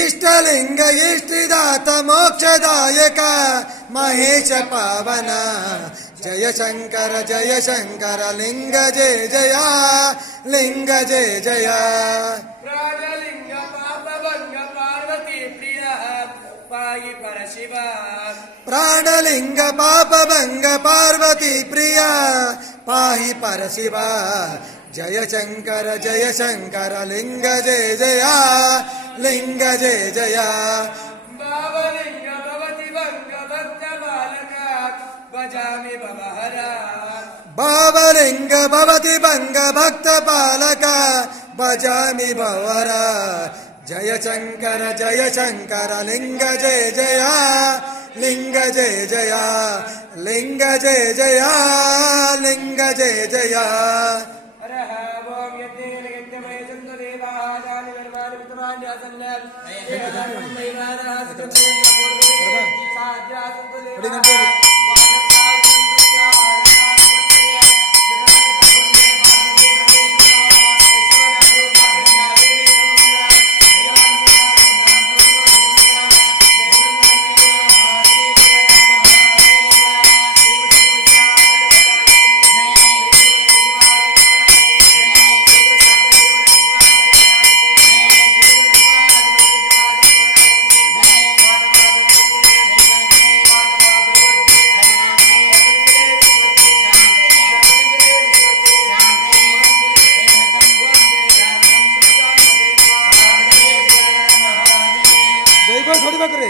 इष्टलिङ्ग इष्टिदात मोक्षदायक महेश पावन जय शङ्कर जय शङ्कर लिङ्ग जय जया लिङ्ग जय जया प्राणलिङ्ग पापभङ्ग पार्वती परशिवा प्राणलिङ्ग पापभङ्ग पार्वती प्रिया पाही पर शिवा जय शंकर जय शंकर लिंग जय जया लिंग जय जया बाबा लिंग भवती भंग भक्त पालका बजामी बवरा बाबा लिंग भक्त पालका बजामी बवरा जय शंकर जय शंकर लिंग जय जया लिंग जय जया लिंग जय जया लिंग जय जया जय ধরিবা করে